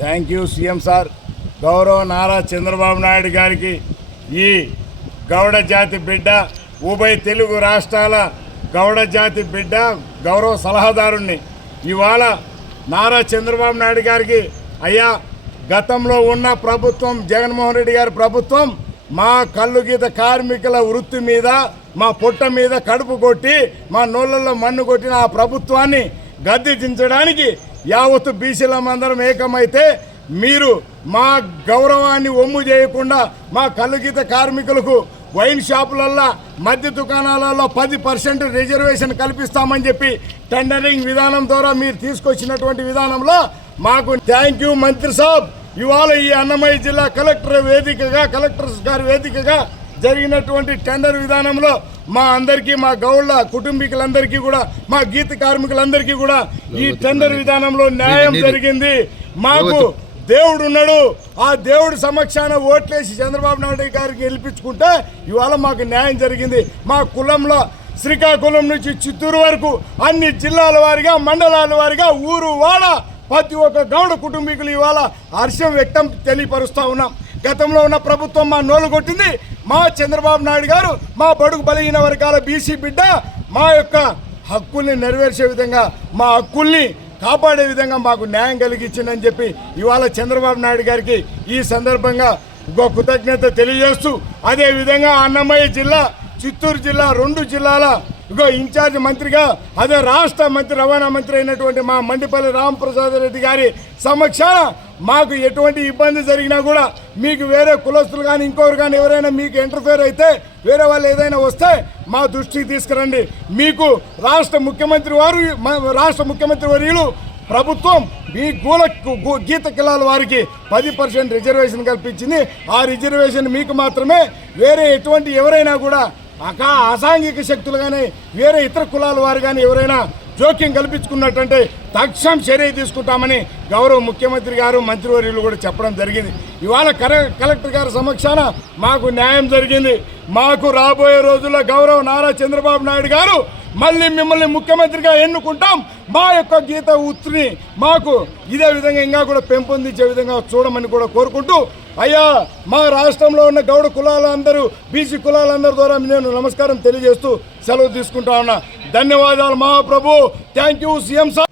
Thank you CM sir. గౌరవ నారా చంద్రబాబు నాయుడు గారికి ఈ గౌడ జాతి బిడ్డ ఉభయ తెలుగు రాష్ట్రాల గౌడ జాతి బిడ్డ గౌరవ సలహాదారుణ్ణి. ఇవాళ నారా చంద్రబాబు నాయుడు గారికి అయ్యా గతంలో ఉన్న ప్రభుత్వం జగన్మోహన్ రెడ్డి గారి ప్రభుత్వం మా కళ్ళు గీత కార్మికుల వృత్తి మీద మా పొట్ట మీద కడుపు కొట్టి మా నోళ్ళల్లో మన్ను కొట్టిన ఆ ప్రభుత్వాన్ని గద్దె దించడానికి యావత్తు బీసీలమందరం ఏకమైతే మీరు మా గౌరవాన్ని ఒమ్ము చేయకుండా మా కలుగిత కార్మికులకు వైన్ షాపులల్లో మద్య దుకాణాలలో పది పర్సెంట్ రిజర్వేషన్ కల్పిస్తామని చెప్పి టెండరింగ్ విధానం ద్వారా మీరు తీసుకొచ్చినటువంటి విధానంలో మాకు థ్యాంక్ యూ మంత్రి సాబ్. ఇవాళ ఈ అన్నమయ్య జిల్లా కలెక్టర్ వేదికగా కలెక్టర్ గారి వేదికగా జరిగినటువంటి టెండర్ విధానంలో మా అందరికీ మా గౌళ్ళ కుటుంబీకులందరికీ కూడా మా గీత కార్మికులందరికీ కూడా ఈ టెండర్ విధానంలో న్యాయం జరిగింది. మాకు దేవుడు ఉన్నాడు. ఆ దేవుడి సమక్షాన ఓట్లేసి చంద్రబాబు నాయుడు గారికి గెలిపించుకుంటే ఇవాళ మాకు న్యాయం జరిగింది. మా కులంలో శ్రీకాకుళం నుంచి చిత్తూరు వరకు అన్ని జిల్లాల వారిగా మండలాల వారిగా ఊరు వాడ ప్రతి ఒక్క గౌడ కుటుంబీకులు ఇవాళ హర్షం వ్యక్తం తెలియపరుస్తా ఉన్నాం. గతంలో ఉన్న ప్రభుత్వం మా నోలు కొట్టింది. మా చంద్రబాబు నాయుడు గారు మా బడుగు బలహీన వర్గాల బీసీ బిడ్డ మా యొక్క హక్కుల్ని నెరవేర్చే విధంగా మా హక్కుల్ని కాపాడే విధంగా మాకు న్యాయం కలిగించిందని చెప్పి ఇవాళ చంద్రబాబు నాయుడు గారికి ఈ సందర్భంగా ఇంకో కృతజ్ఞత తెలియజేస్తూ అదేవిధంగా అన్నమయ్య జిల్లా చిత్తూరు జిల్లా రెండు జిల్లాల ఇగో ఇన్ఛార్జ్ మంత్రిగా అదే రాష్ట్ర మంత్రి రవాణా మంత్రి అయినటువంటి మా మండిపల్లి రామప్రసాద్ రెడ్డి గారి సమక్షాన మాకు ఎటువంటి ఇబ్బంది జరిగినా కూడా మీకు వేరే కులస్తులు కానీ ఇంకొకరు కానీ ఎవరైనా మీకు ఇంటర్ఫేర్ అయితే వేరే వాళ్ళు ఏదైనా వస్తే మా దృష్టికి తీసుకురండి. మీకు రాష్ట్ర ముఖ్యమంత్రి వారు రాష్ట్ర ముఖ్యమంత్రి వర్యులు ప్రభుత్వం మీ గూల గీత కిలాల వారికి పది పర్సెంట్ రిజర్వేషన్ కల్పించింది. ఆ రిజర్వేషన్ మీకు మాత్రమే వేరే ఎటువంటి ఎవరైనా కూడా అకా అసాంఘిక శక్తులు కానీ వేరే ఇతర కులాల వారు కానీ ఎవరైనా జోక్యం కల్పించుకున్నట్టంటే తక్షణం చర్య తీసుకుంటామని గౌరవ ముఖ్యమంత్రి గారు మంత్రివర్యులు కూడా చెప్పడం జరిగింది. ఇవాళ కలెక్టర్ గారి సమక్షాన మాకు న్యాయం జరిగింది. మాకు రాబోయే రోజుల్లో గౌరవ నారా చంద్రబాబు నాయుడు గారు మళ్ళీ మిమ్మల్ని ముఖ్యమంత్రిగా ఎన్నుకుంటాం. మా యొక్క గీత ఉత్తిని మాకు ఇదే విధంగా ఇంకా కూడా పెంపొందించే విధంగా చూడమని కూడా కోరుకుంటూ అయ్యా మా రాష్ట్రంలో ఉన్న గౌడ కులాలందరూ బీసీ కులాలందరి ద్వారా నేను నమస్కారం తెలియజేస్తూ సెలవు తీసుకుంటా ఉన్నా. ధన్యవాదాలు మహాప్రభు. Thank you CM sir.